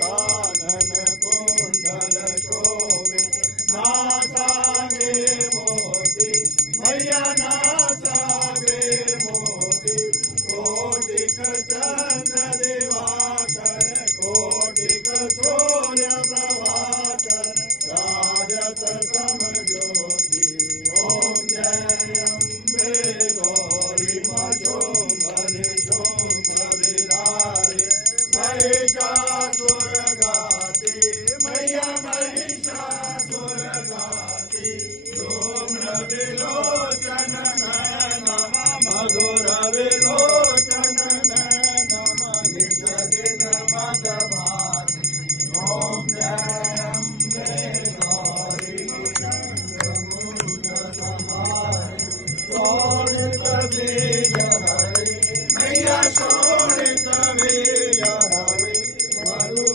कानन कुंडल शोभित नासागे मोती मैया नासागे मोती कोटिक चंद्र दिवाकर कोटिक सूर्य प्रभाकर राजत सम ज्योति ओम जय अम्बे गौरी मशुंभनि शुंभ विरारे महिषासुर गाती मैया महिषासुर गाती धूम्र विलोचन नयन मधुर विलोचन नयन निषदिन मदभाति ओम जय अम्बे गौरी चंद्रमूल समारि शोणित बीज हरि मैया शोणित बीज हरि मधु